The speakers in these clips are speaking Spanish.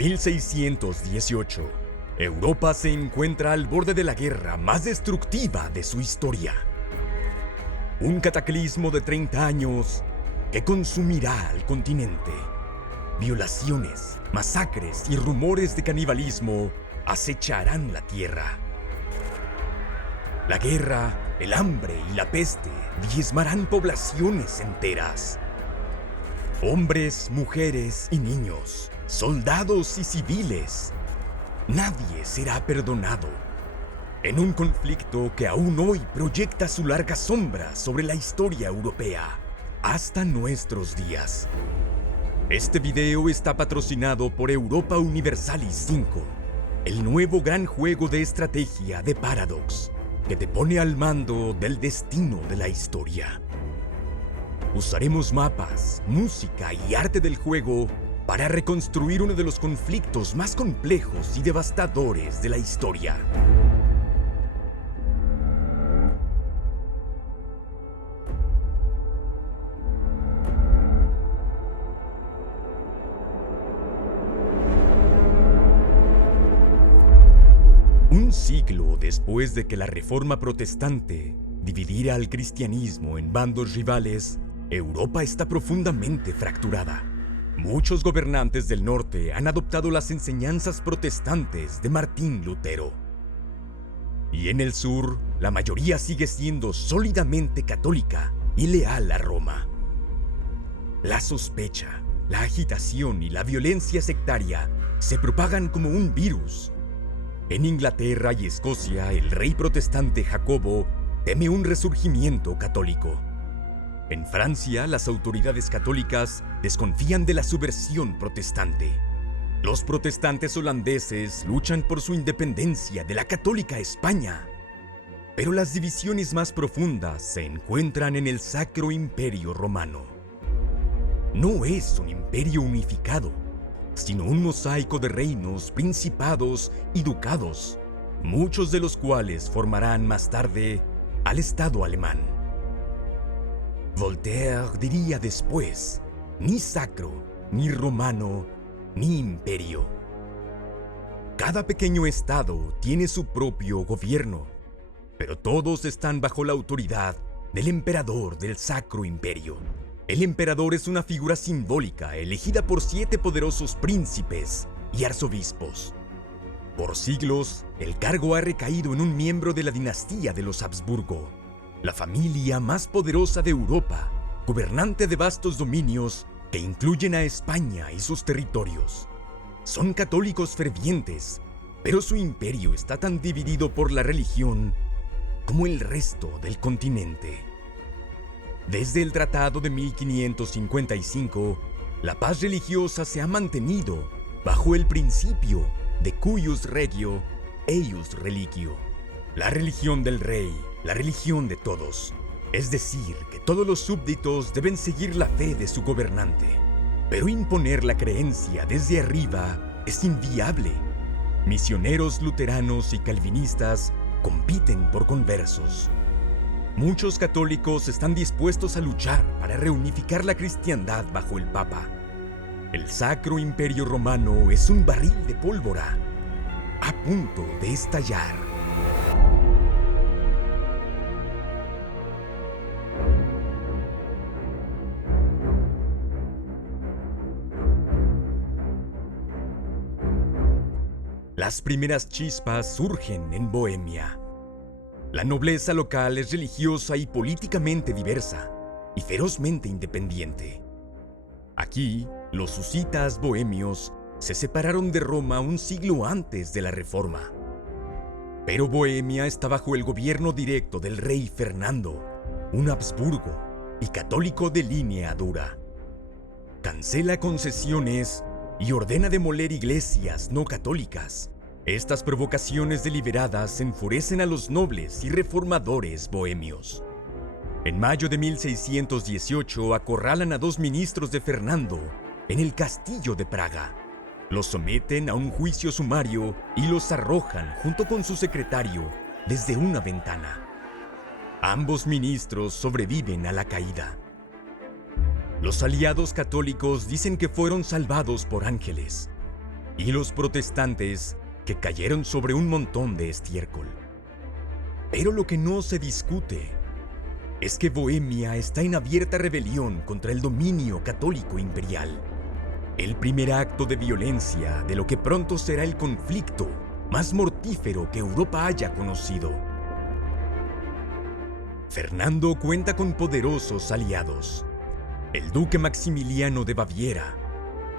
1618, Europa se encuentra al borde de la guerra más destructiva de su historia. Un cataclismo de 30 años que consumirá al continente. Violaciones, masacres y rumores de canibalismo acecharán la tierra. La guerra, el hambre y la peste diezmarán poblaciones enteras. Hombres, mujeres y niños, soldados y civiles, nadie será perdonado. En un conflicto que aún hoy proyecta su larga sombra sobre la historia europea, hasta nuestros días. Este video está patrocinado por Europa Universalis 5, el nuevo gran juego de estrategia de Paradox, que te pone al mando del destino de la historia. Usaremos mapas, música y arte del juego para reconstruir uno de los conflictos más complejos y devastadores de la historia. Un siglo después de que la Reforma Protestante dividiera al cristianismo en bandos rivales, Europa está profundamente fracturada. Muchos gobernantes del norte han adoptado las enseñanzas protestantes de Martín Lutero. Y en el sur, la mayoría sigue siendo sólidamente católica y leal a Roma. La sospecha, la agitación y la violencia sectaria se propagan como un virus. En Inglaterra y Escocia, el rey protestante Jacobo teme un resurgimiento católico. En Francia, las autoridades católicas desconfían de la subversión protestante. Los protestantes holandeses luchan por su independencia de la católica España. Pero las divisiones más profundas se encuentran en el Sacro Imperio Romano. No es un imperio unificado, sino un mosaico de reinos, principados y ducados, muchos de los cuales formarán más tarde al Estado alemán. Voltaire diría después, ni sacro, ni romano, ni imperio. Cada pequeño estado tiene su propio gobierno, pero todos están bajo la autoridad del emperador del Sacro Imperio. El emperador es una figura simbólica elegida por 7 poderosos príncipes y arzobispos. Por siglos, el cargo ha recaído en un miembro de la dinastía de los Habsburgo, la familia más poderosa de Europa, gobernante de vastos dominios que incluyen a España y sus territorios. Son católicos fervientes, pero su imperio está tan dividido por la religión como el resto del continente. Desde el Tratado de 1555, la paz religiosa se ha mantenido bajo el principio de cuius regio, eius religio, la religión del rey, la religión de todos. Es decir, que todos los súbditos deben seguir la fe de su gobernante. Pero imponer la creencia desde arriba es inviable. Misioneros luteranos y calvinistas compiten por conversos. Muchos católicos están dispuestos a luchar para reunificar la cristiandad bajo el Papa. El Sacro Imperio Romano es un barril de pólvora a punto de estallar. Las primeras chispas surgen en Bohemia. La nobleza local es religiosa y políticamente diversa, y ferozmente independiente. Aquí, los husitas bohemios se separaron de Roma un siglo antes de la Reforma. Pero Bohemia está bajo el gobierno directo del rey Fernando, un Habsburgo y católico de línea dura. Cancela concesiones y ordena demoler iglesias no católicas. Estas provocaciones deliberadas enfurecen a los nobles y reformadores bohemios. En mayo de 1618 acorralan a 2 ministros de Fernando en el castillo de Praga. Los someten a un juicio sumario y los arrojan junto con su secretario desde una ventana. Ambos ministros sobreviven a la caída. Los aliados católicos dicen que fueron salvados por ángeles. y los protestantes que cayeron sobre un montón de estiércol. Pero lo que no se discute es que Bohemia está en abierta rebelión contra el dominio católico imperial. El primer acto de violencia de lo que pronto será el conflicto más mortífero que Europa haya conocido. Fernando cuenta con poderosos aliados. El duque Maximiliano de Baviera,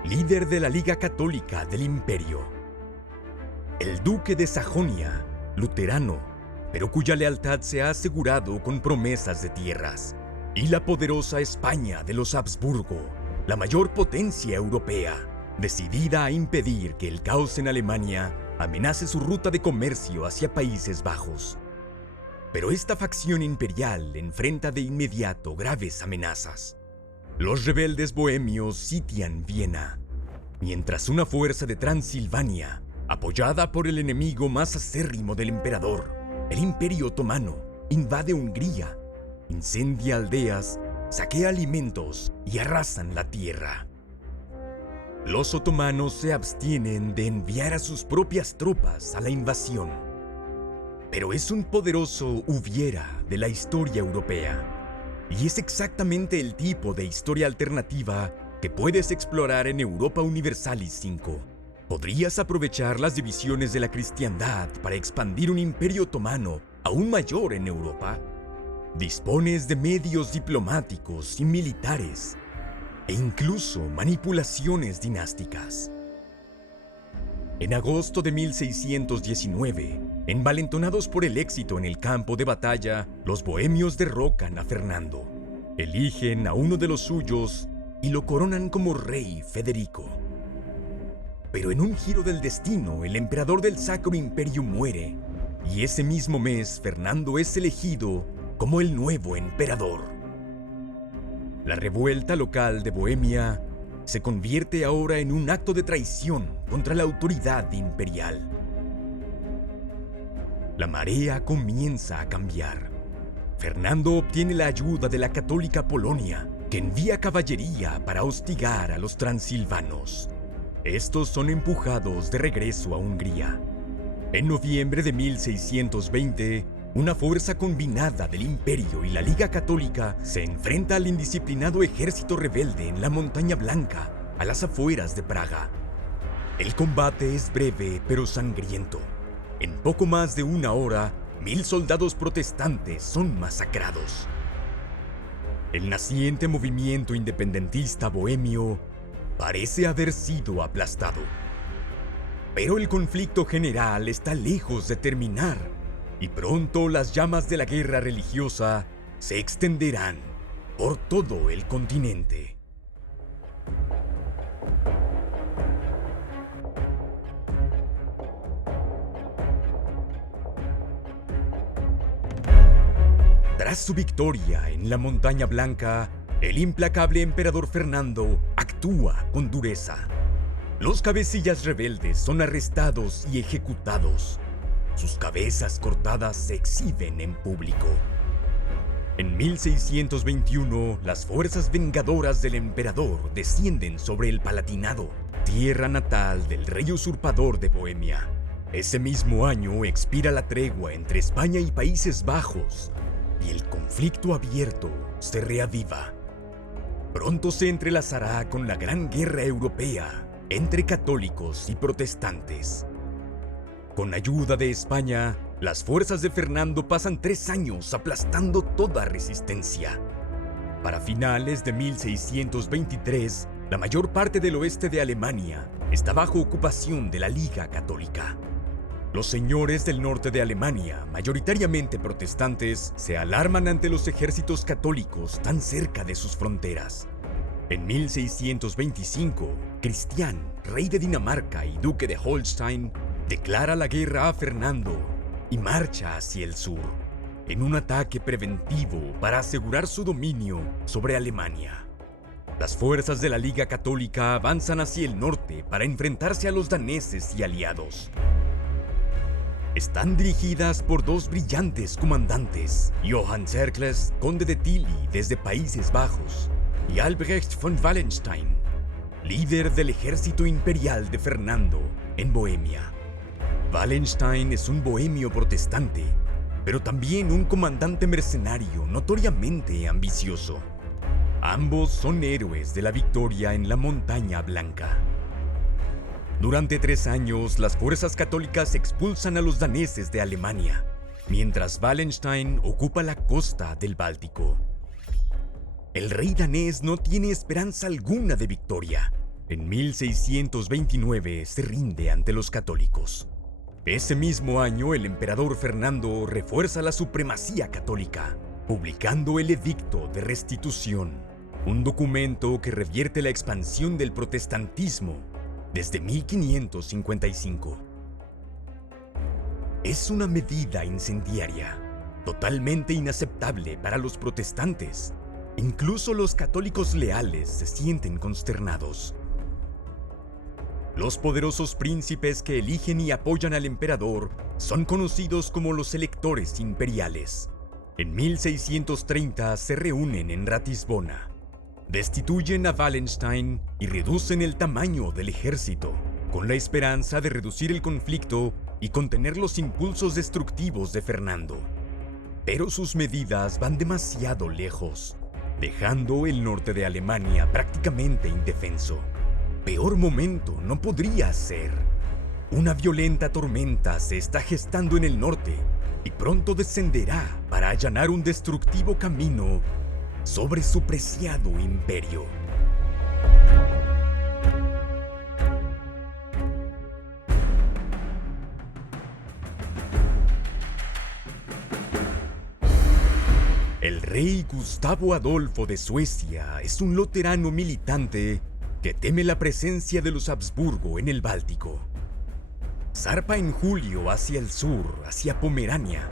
líder de la Liga Católica del Imperio. El duque de Sajonia, luterano, pero cuya lealtad se ha asegurado con promesas de tierras. Y la poderosa España de los Habsburgo, la mayor potencia europea, decidida a impedir que el caos en Alemania amenace su ruta de comercio hacia Países Bajos. Pero esta facción imperial enfrenta de inmediato graves amenazas. Los rebeldes bohemios sitian Viena, mientras una fuerza de Transilvania, apoyada por el enemigo más acérrimo del emperador, el Imperio Otomano, invade Hungría, incendia aldeas, saquea alimentos y arrasan la tierra. Los otomanos se abstienen de enviar a sus propias tropas a la invasión. Pero es un poderoso hubiera de la historia europea. Y es exactamente el tipo de historia alternativa que puedes explorar en Europa Universalis 5. ¿Podrías aprovechar las divisiones de la cristiandad para expandir un imperio otomano aún mayor en Europa? Dispones de medios diplomáticos y militares, e incluso manipulaciones dinásticas. En agosto de 1619, envalentonados por el éxito en el campo de batalla, los bohemios derrocan a Fernando, eligen a uno de los suyos y lo coronan como rey Federico. Pero en un giro del destino, el emperador del Sacro Imperio muere, y ese mismo mes Fernando es elegido como el nuevo emperador. La revuelta local de Bohemia se convierte ahora en un acto de traición contra la autoridad imperial. La marea comienza a cambiar. Fernando obtiene la ayuda de la católica Polonia, que envía caballería para hostigar a los transilvanos. Estos son empujados de regreso a Hungría. En noviembre de 1620, una fuerza combinada del Imperio y la Liga Católica se enfrenta al indisciplinado ejército rebelde en la Montaña Blanca, a las afueras de Praga. El combate es breve pero sangriento. En poco más de una hora, 1000 soldados protestantes son masacrados. El naciente movimiento independentista bohemio parece haber sido aplastado. Pero el conflicto general está lejos de terminar, y pronto las llamas de la guerra religiosa se extenderán por todo el continente. Tras su victoria en la Montaña Blanca, el implacable emperador Fernando actúa con dureza. Los cabecillas rebeldes son arrestados y ejecutados. Sus cabezas cortadas se exhiben en público. En 1621, las fuerzas vengadoras del emperador descienden sobre el Palatinado, tierra natal del rey usurpador de Bohemia. Ese mismo año expira la tregua entre España y Países Bajos, y el conflicto abierto se reaviva. Pronto se entrelazará con la Gran Guerra Europea entre católicos y protestantes. Con ayuda de España, las fuerzas de Fernando pasan 3 años aplastando toda resistencia. Para finales de 1623, la mayor parte del oeste de Alemania está bajo ocupación de la Liga Católica. Los señores del norte de Alemania, mayoritariamente protestantes, se alarman ante los ejércitos católicos tan cerca de sus fronteras. En 1625, Cristián, rey de Dinamarca y duque de Holstein, declara la guerra a Fernando y marcha hacia el sur, en un ataque preventivo para asegurar su dominio sobre Alemania. Las fuerzas de la Liga Católica avanzan hacia el norte para enfrentarse a los daneses y aliados. Están dirigidas por 2 brillantes comandantes, Johann Tserclaes, conde de Tilly desde Países Bajos, y Albrecht von Wallenstein, líder del ejército imperial de Fernando en Bohemia. Wallenstein es un bohemio protestante, pero también un comandante mercenario notoriamente ambicioso. Ambos son héroes de la victoria en la Montaña Blanca. Durante 3 años, las fuerzas católicas expulsan a los daneses de Alemania, mientras Wallenstein ocupa la costa del Báltico. El rey danés no tiene esperanza alguna de victoria. En 1629 se rinde ante los católicos. Ese mismo año, el emperador Fernando refuerza la supremacía católica, publicando el Edicto de Restitución, un documento que revierte la expansión del protestantismo desde 1555. Es una medida incendiaria, totalmente inaceptable para los protestantes. Incluso los católicos leales se sienten consternados. Los poderosos príncipes que eligen y apoyan al emperador son conocidos como los electores imperiales. En 1630 se reúnen en Ratisbona. Destituyen a Wallenstein y reducen el tamaño del ejército, con la esperanza de reducir el conflicto y contener los impulsos destructivos de Fernando. Pero sus medidas van demasiado lejos, dejando el norte de Alemania prácticamente indefenso. Peor momento no podría ser. Una violenta tormenta se está gestando en el norte y pronto descenderá para allanar un destructivo camino sobre su preciado imperio. El rey Gustavo Adolfo de Suecia es un luterano militante que teme la presencia de los Habsburgo en el Báltico. Zarpa en julio hacia el sur, hacia Pomerania.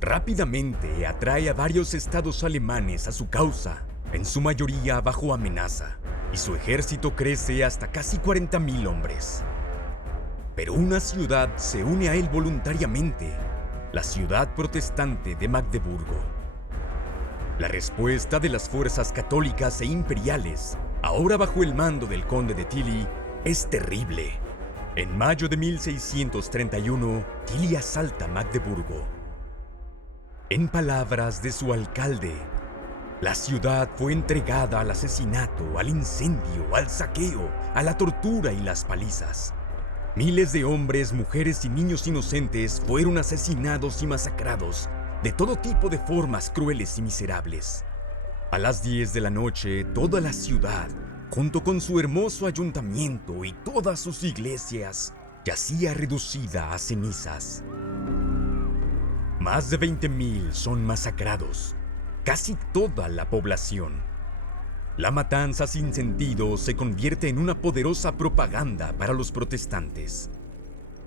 Rápidamente atrae a varios estados alemanes a su causa, en su mayoría bajo amenaza, y su ejército crece hasta casi 40,000 hombres. Pero una ciudad se une a él voluntariamente, la ciudad protestante de Magdeburgo. La respuesta de las fuerzas católicas e imperiales, ahora bajo el mando del conde de Tilly, es terrible. En mayo de 1631, Tilly asalta Magdeburgo. En palabras de su alcalde, la ciudad fue entregada al asesinato, al incendio, al saqueo, a la tortura y las palizas. Miles de hombres, mujeres y niños inocentes fueron asesinados y masacrados de todo tipo de formas crueles y miserables. A las 10 de la noche, toda la ciudad, junto con su hermoso ayuntamiento y todas sus iglesias, yacía reducida a cenizas. Más de 20,000 son masacrados, casi toda la población. La matanza sin sentido se convierte en una poderosa propaganda para los protestantes.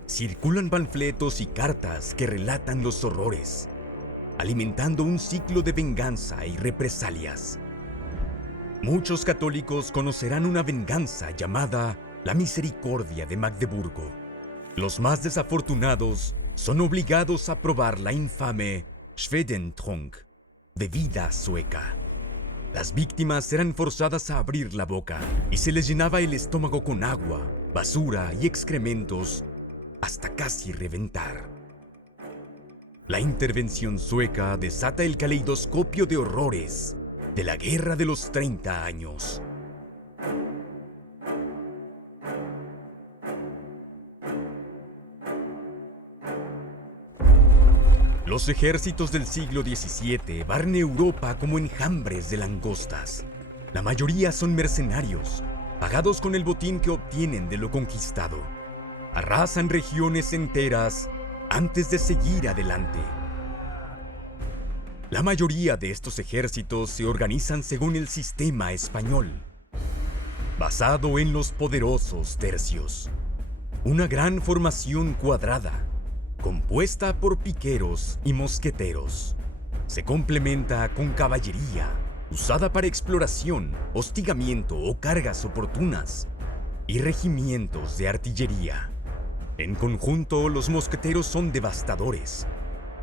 Circulan panfletos y cartas que relatan los horrores, alimentando un ciclo de venganza y represalias. Muchos católicos conocerán una venganza llamada la Misericordia de Magdeburgo. Los más desafortunados son obligados a probar la infame Schwedentrunk, bebida sueca. Las víctimas eran forzadas a abrir la boca y se les llenaba el estómago con agua, basura y excrementos hasta casi reventar. La intervención sueca desata el caleidoscopio de horrores de la Guerra de los 30 años. Los ejércitos del siglo XVII barren Europa como enjambres de langostas. La mayoría son mercenarios, pagados con el botín que obtienen de lo conquistado. Arrasan regiones enteras antes de seguir adelante. La mayoría de estos ejércitos se organizan según el sistema español, basado en los poderosos tercios. Una gran formación cuadrada, compuesta por piqueros y mosqueteros. Se complementa con caballería, usada para exploración, hostigamiento o cargas oportunas, y regimientos de artillería. En conjunto, los mosqueteros son devastadores,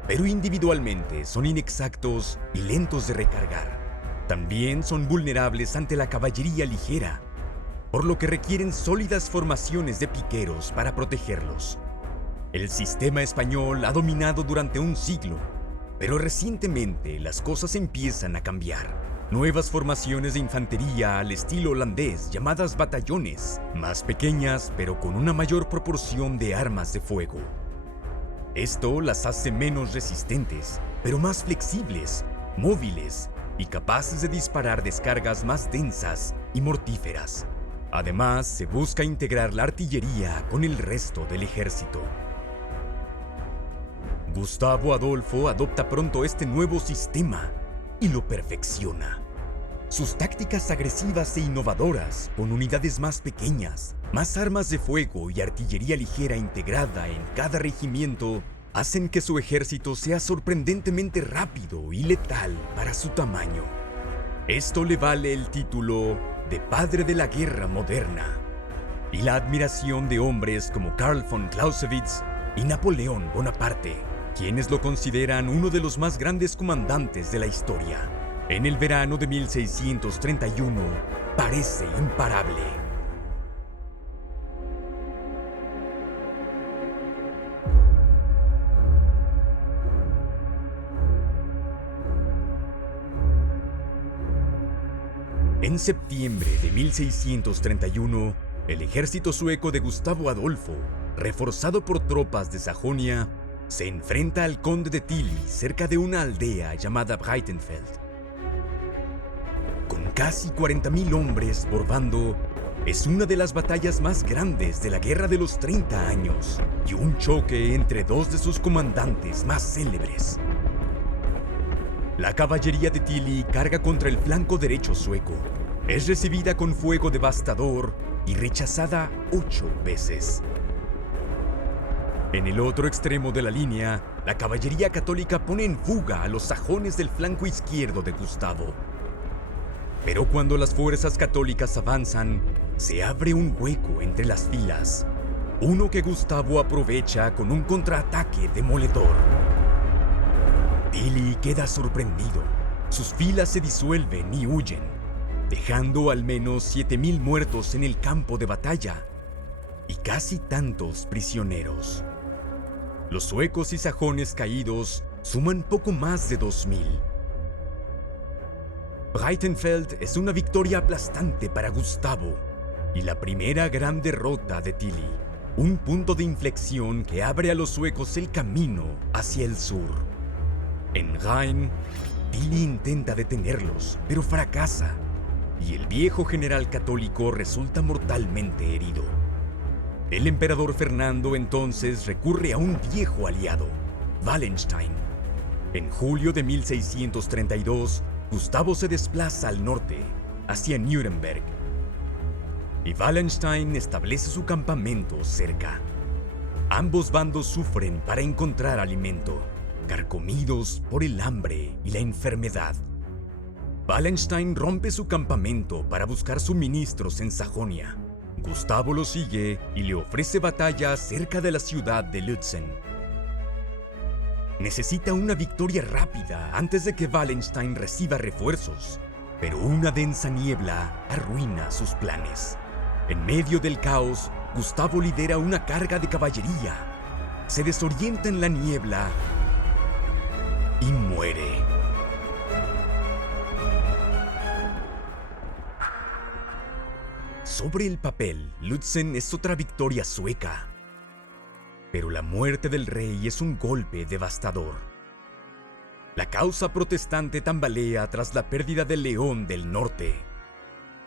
pero individualmente son inexactos y lentos de recargar. También son vulnerables ante la caballería ligera, por lo que requieren sólidas formaciones de piqueros para protegerlos. El sistema español ha dominado durante un siglo, pero recientemente las cosas empiezan a cambiar. Nuevas formaciones de infantería al estilo holandés llamadas batallones, más pequeñas pero con una mayor proporción de armas de fuego. Esto las hace menos resistentes, pero más flexibles, móviles y capaces de disparar descargas más densas y mortíferas. Además, se busca integrar la artillería con el resto del ejército. Gustavo Adolfo adopta pronto este nuevo sistema y lo perfecciona. Sus tácticas agresivas e innovadoras, con unidades más pequeñas, más armas de fuego y artillería ligera integrada en cada regimiento, hacen que su ejército sea sorprendentemente rápido y letal para su tamaño. Esto le vale el título de padre de la guerra moderna y la admiración de hombres como Karl von Clausewitz y Napoleón Bonaparte, quienes lo consideran uno de los más grandes comandantes de la historia. En el verano de 1631, parece imparable. En septiembre de 1631, el ejército sueco de Gustavo Adolfo, reforzado por tropas de Sajonia, se enfrenta al conde de Tilly cerca de una aldea llamada Breitenfeld. Con casi 40.000 hombres por bando, es una de las batallas más grandes de la Guerra de los 30 años y un choque entre dos de sus comandantes más célebres. La caballería de Tilly carga contra el flanco derecho sueco. Es recibida con fuego devastador y rechazada 8 veces. En el otro extremo de la línea, la caballería católica pone en fuga a los sajones del flanco izquierdo de Gustavo. Pero cuando las fuerzas católicas avanzan, se abre un hueco entre las filas, uno que Gustavo aprovecha con un contraataque demoledor. Tilly queda sorprendido. Sus filas se disuelven y huyen, dejando al menos 7.000 muertos en el campo de batalla y casi tantos prisioneros. Los suecos y sajones caídos suman poco más de 2.000. Breitenfeld es una victoria aplastante para Gustavo y la primera gran derrota de Tilly, un punto de inflexión que abre a los suecos el camino hacia el sur. En Rhein, Tilly intenta detenerlos, pero fracasa, y el viejo general católico resulta mortalmente herido. El emperador Fernando entonces recurre a un viejo aliado, Wallenstein. En julio de 1632, Gustavo se desplaza al norte, hacia Nuremberg, y Wallenstein establece su campamento cerca. Ambos bandos sufren para encontrar alimento, carcomidos por el hambre y la enfermedad. Wallenstein rompe su campamento para buscar suministros en Sajonia. Gustavo lo sigue y le ofrece batalla cerca de la ciudad de Lützen. Necesita una victoria rápida antes de que Wallenstein reciba refuerzos, pero una densa niebla arruina sus planes. En medio del caos, Gustavo lidera una carga de caballería. Se desorienta en la niebla y muere. Sobre el papel, Lützen es otra victoria sueca. Pero la muerte del rey es un golpe devastador. La causa protestante tambalea tras la pérdida de León del Norte,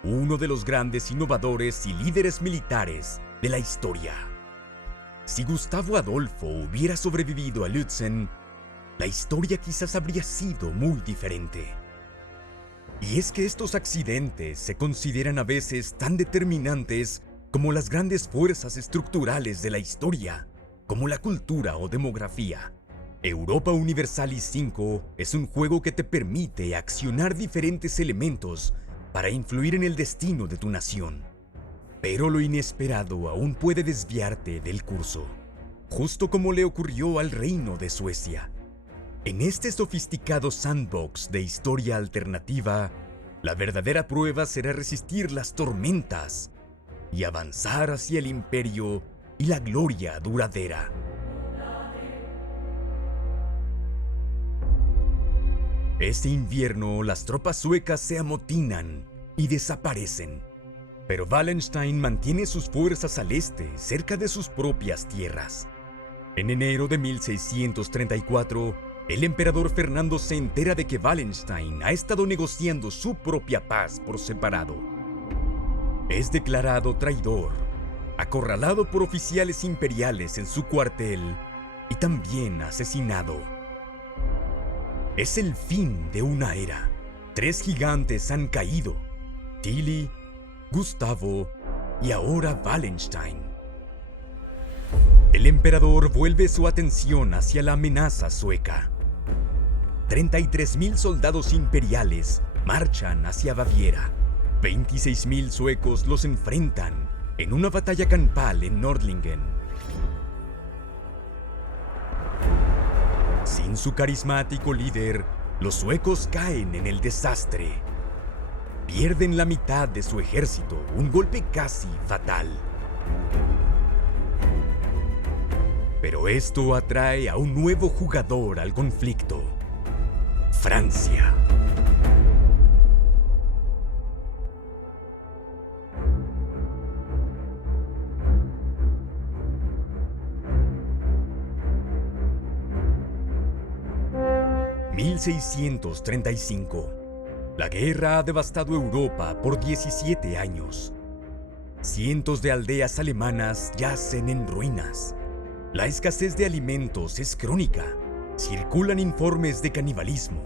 uno de los grandes innovadores y líderes militares de la historia. Si Gustavo Adolfo hubiera sobrevivido a Lützen, la historia quizás habría sido muy diferente. Y es que estos accidentes se consideran a veces tan determinantes como las grandes fuerzas estructurales de la historia, como la cultura o demografía. Europa Universalis 5 es un juego que te permite accionar diferentes elementos para influir en el destino de tu nación. Pero lo inesperado aún puede desviarte del curso, justo como le ocurrió al Reino de Suecia. En este sofisticado sandbox de historia alternativa, la verdadera prueba será resistir las tormentas y avanzar hacia el imperio y la gloria duradera. Este invierno las tropas suecas se amotinan y desaparecen, pero Wallenstein mantiene sus fuerzas al este, cerca de sus propias tierras. En enero de 1634, el emperador Fernando se entera de que Wallenstein ha estado negociando su propia paz por separado. Es declarado traidor, acorralado por oficiales imperiales en su cuartel y también asesinado. Es el fin de una era. 3 gigantes han caído: Tilly, Gustavo y ahora Wallenstein. El emperador vuelve su atención hacia la amenaza sueca. 33.000 soldados imperiales marchan hacia Baviera. 26.000 suecos los enfrentan en una batalla campal en Nördlingen. Sin su carismático líder, los suecos caen en el desastre. Pierden la mitad de su ejército, un golpe casi fatal. Pero esto atrae a un nuevo jugador al conflicto: Francia. (1635) La guerra ha devastado Europa por 17 años. Cientos de aldeas alemanas yacen en ruinas. La escasez de alimentos es crónica. Circulan informes de canibalismo.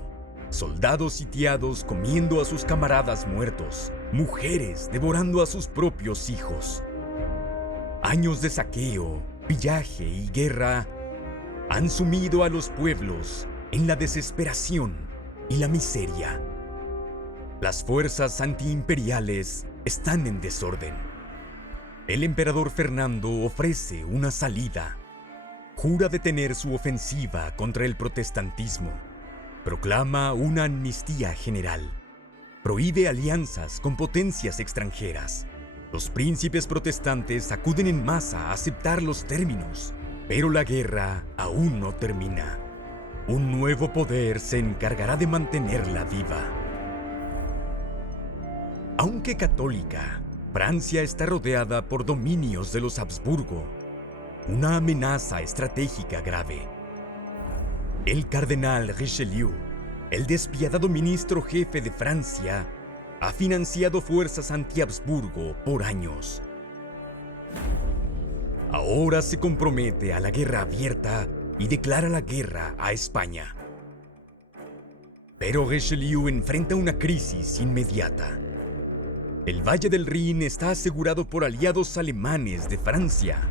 Soldados sitiados comiendo a sus camaradas muertos. Mujeres devorando a sus propios hijos. Años de saqueo, pillaje y guerra han sumido a los pueblos en la desesperación y la miseria. Las fuerzas antiimperiales están en desorden. El emperador Fernando ofrece una salida. Jura detener su ofensiva contra el protestantismo. Proclama una amnistía general. Prohíbe alianzas con potencias extranjeras. Los príncipes protestantes acuden en masa a aceptar los términos, pero la guerra aún no termina. Un nuevo poder se encargará de mantenerla viva. Aunque católica, Francia está rodeada por dominios de los Habsburgo, una amenaza estratégica grave. El cardenal Richelieu, el despiadado ministro jefe de Francia, ha financiado fuerzas anti-Habsburgo por años. Ahora se compromete a la guerra abierta y declara la guerra a España. Pero Richelieu enfrenta una crisis inmediata. El Valle del Rin está asegurado por aliados alemanes de Francia,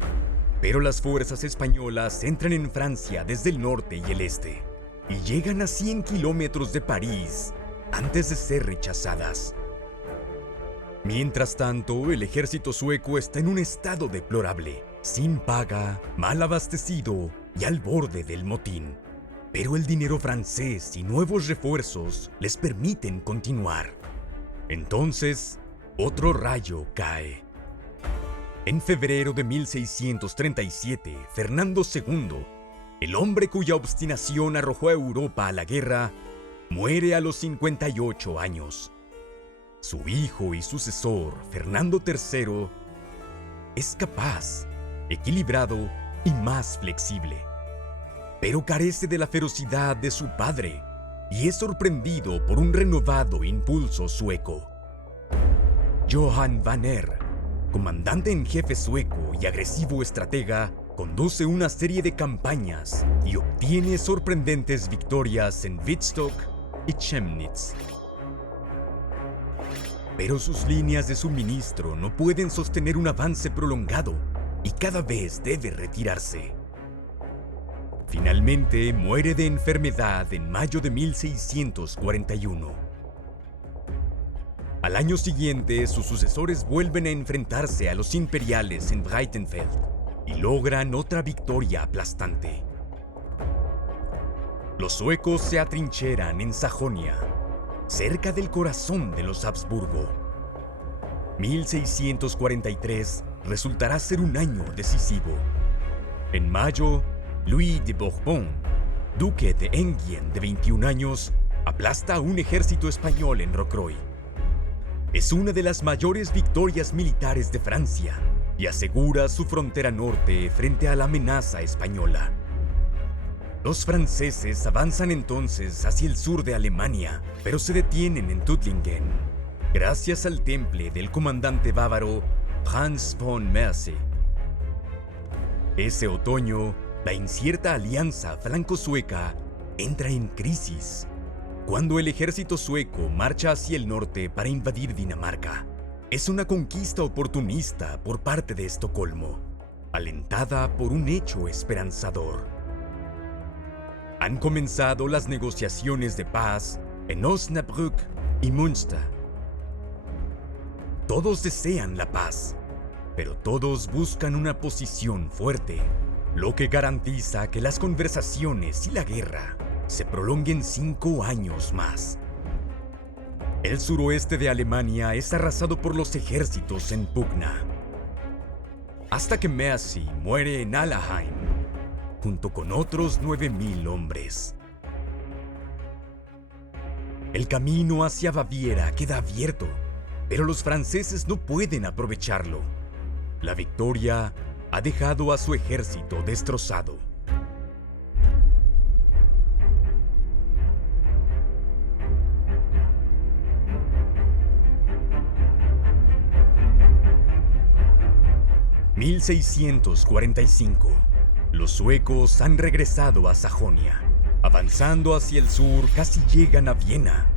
pero las fuerzas españolas entran en Francia desde el norte y el este, y llegan a 100 kilómetros de París antes de ser rechazadas. Mientras tanto, el ejército sueco está en un estado deplorable, sin paga, mal abastecido y al borde del motín. Pero el dinero francés y nuevos refuerzos les permiten continuar. Entonces, otro rayo cae. En febrero de 1637, Fernando II, el hombre cuya obstinación arrojó a Europa a la guerra, muere a los 58 años. Su hijo y sucesor, Fernando III, es capaz, equilibrado y más flexible, pero carece de la ferocidad de su padre y es sorprendido por un renovado impulso sueco. Johan Vanner, comandante en jefe sueco y agresivo estratega, conduce una serie de campañas y obtiene sorprendentes victorias en Wittstock y Chemnitz. Pero sus líneas de suministro no pueden sostener un avance prolongado y cada vez debe retirarse. Finalmente muere de enfermedad en mayo de 1641. Al año siguiente, sus sucesores vuelven a enfrentarse a los imperiales en Breitenfeld y logran otra victoria aplastante. Los suecos se atrincheran en Sajonia, cerca del corazón de los Habsburgo. 1643 resultará ser un año decisivo. En mayo, Louis de Bourbon, duque de Enghien de 21 años, aplasta a un ejército español en Rocroi. Es una de las mayores victorias militares de Francia y asegura su frontera norte frente a la amenaza española. Los franceses avanzan entonces hacia el sur de Alemania, pero se detienen en Tuttlingen, gracias al temple del comandante bávaro Franz von Mercy. Ese otoño, la incierta alianza franco-sueca entra en crisis cuando el ejército sueco marcha hacia el norte para invadir Dinamarca. Es una conquista oportunista por parte de Estocolmo, alentada por un hecho esperanzador. Han comenzado las negociaciones de paz en Osnabrück y Münster. Todos desean la paz, pero todos buscan una posición fuerte, lo que garantiza que las conversaciones y la guerra se prolonguen 5 años más. El suroeste de Alemania es arrasado por los ejércitos en pugna, hasta que Mercy muere en Alaheim, junto con otros 9,000 hombres. El camino hacia Baviera queda abierto, pero los franceses no pueden aprovecharlo. La victoria ha dejado a su ejército destrozado. (1645) Los suecos han regresado a Sajonia. Avanzando hacia el sur, casi llegan a Viena.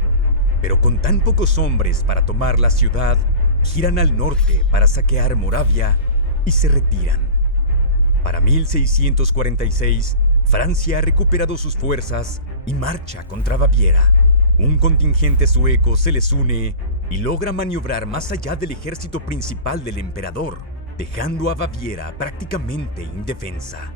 Pero con tan pocos hombres para tomar la ciudad, giran al norte para saquear Moravia y se retiran. Para 1646, Francia ha recuperado sus fuerzas y marcha contra Baviera. Un contingente sueco se les une y logra maniobrar más allá del ejército principal del emperador, dejando a Baviera prácticamente indefensa.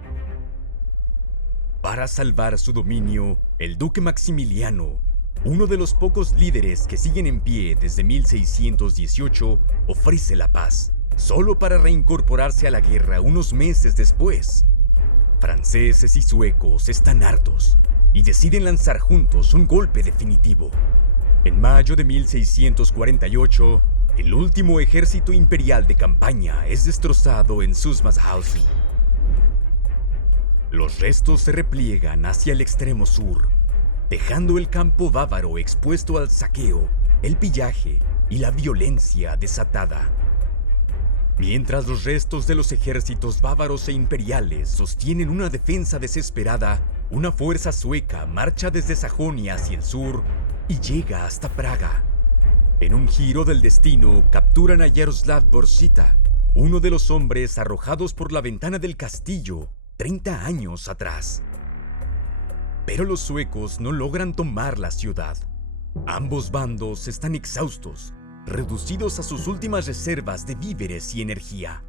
Para salvar su dominio, el duque Maximiliano, uno de los pocos líderes que siguen en pie desde 1618, ofrece la paz, solo para reincorporarse a la guerra unos meses después. Franceses y suecos están hartos y deciden lanzar juntos un golpe definitivo. En mayo de 1648, el último ejército imperial de campaña es destrozado en Susmarshausen. Los restos se repliegan hacia el extremo sur, dejando el campo bávaro expuesto al saqueo, el pillaje y la violencia desatada. Mientras los restos de los ejércitos bávaros e imperiales sostienen una defensa desesperada, una fuerza sueca marcha desde Sajonia hacia el sur y llega hasta Praga. En un giro del destino, capturan a Jaroslav Borsita, uno de los hombres arrojados por la ventana del castillo 30 años atrás. Pero los suecos no logran tomar la ciudad. Ambos bandos están exhaustos, reducidos a sus últimas reservas de víveres y energía.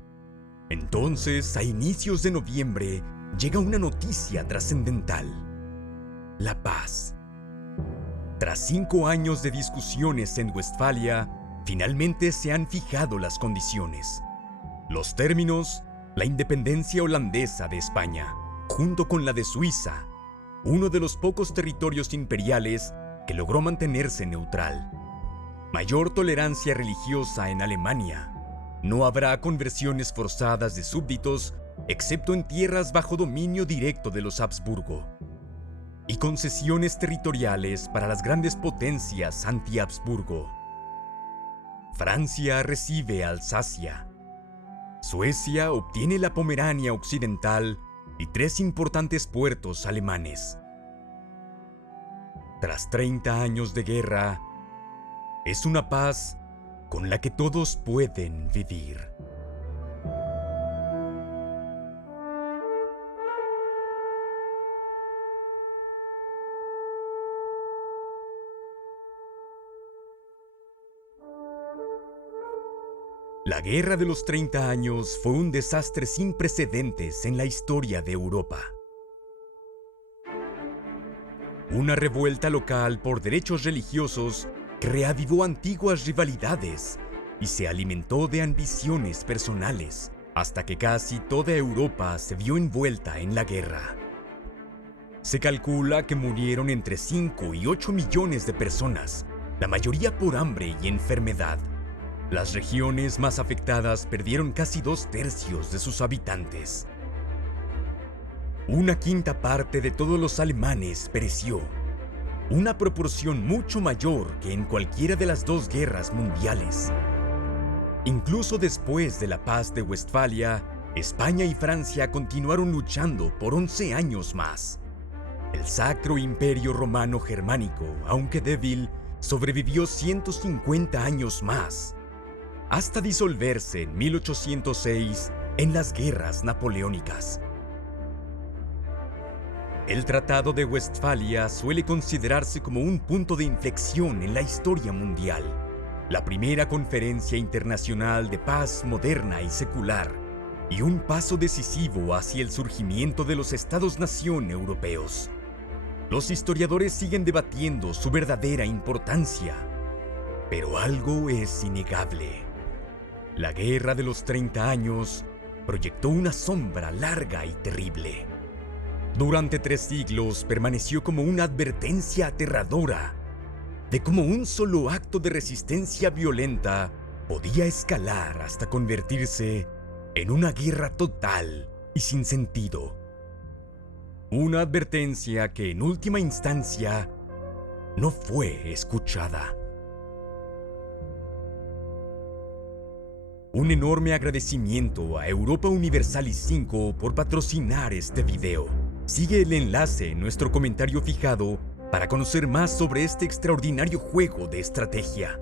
Entonces, a inicios de noviembre, llega una noticia trascendental: la paz. Tras 5 años de discusiones en Westfalia, finalmente se han fijado las condiciones. Los términos: la independencia holandesa de España, junto con la de Suiza, uno de los pocos territorios imperiales que logró mantenerse neutral. Mayor tolerancia religiosa en Alemania. No habrá conversiones forzadas de súbditos, excepto en tierras bajo dominio directo de los Habsburgo. Y concesiones territoriales para las grandes potencias anti-Habsburgo. Francia recibe Alsacia. Suecia obtiene la Pomerania Occidental y 3 importantes puertos alemanes. Tras 30 años de guerra, es una paz con la que todos pueden vivir. La Guerra de los 30 años fue un desastre sin precedentes en la historia de Europa. Una revuelta local por derechos religiosos que reavivó antiguas rivalidades y se alimentó de ambiciones personales, hasta que casi toda Europa se vio envuelta en la guerra. Se calcula que murieron entre 5 y 8 millones de personas, la mayoría por hambre y enfermedad. Las regiones más afectadas perdieron casi 2/3 de sus habitantes. Una quinta parte de todos los alemanes pereció, una proporción mucho mayor que en cualquiera de las 2 guerras mundiales. Incluso después de la paz de Westfalia, España y Francia continuaron luchando por 11 años más. El Sacro Imperio Romano Germánico, aunque débil, sobrevivió 150 años más, hasta disolverse en 1806 en las guerras napoleónicas. El Tratado de Westfalia suele considerarse como un punto de inflexión en la historia mundial, la primera conferencia internacional de paz moderna y secular, y un paso decisivo hacia el surgimiento de los Estados-nación europeos. Los historiadores siguen debatiendo su verdadera importancia, pero algo es innegable. La Guerra de los 30 años proyectó una sombra larga y terrible. Durante 3 siglos permaneció como una advertencia aterradora de cómo un solo acto de resistencia violenta podía escalar hasta convertirse en una guerra total y sin sentido. Una advertencia que en última instancia no fue escuchada. Un enorme agradecimiento a Europa Universalis 5 por patrocinar este video. Sigue el enlace en nuestro comentario fijado para conocer más sobre este extraordinario juego de estrategia.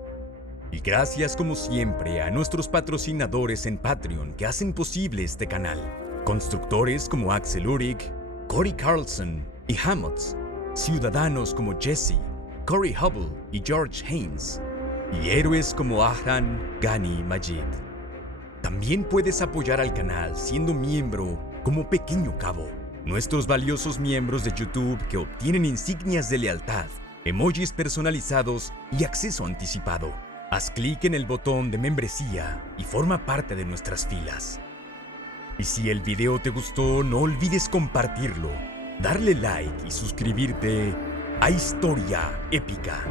Y gracias como siempre a nuestros patrocinadores en Patreon que hacen posible este canal. Constructores como Axel Urik, Cory Carlson y Hammocks, ciudadanos como Jesse, Corey Hubble y George Haynes, y héroes como Ahran, Gani y Majid. También puedes apoyar al canal siendo miembro como Pequeño Cabo, nuestros valiosos miembros de YouTube que obtienen insignias de lealtad, emojis personalizados y acceso anticipado. Haz clic en el botón de membresía y forma parte de nuestras filas. Y si el video te gustó, no olvides compartirlo, darle like y suscribirte a Historia Épica.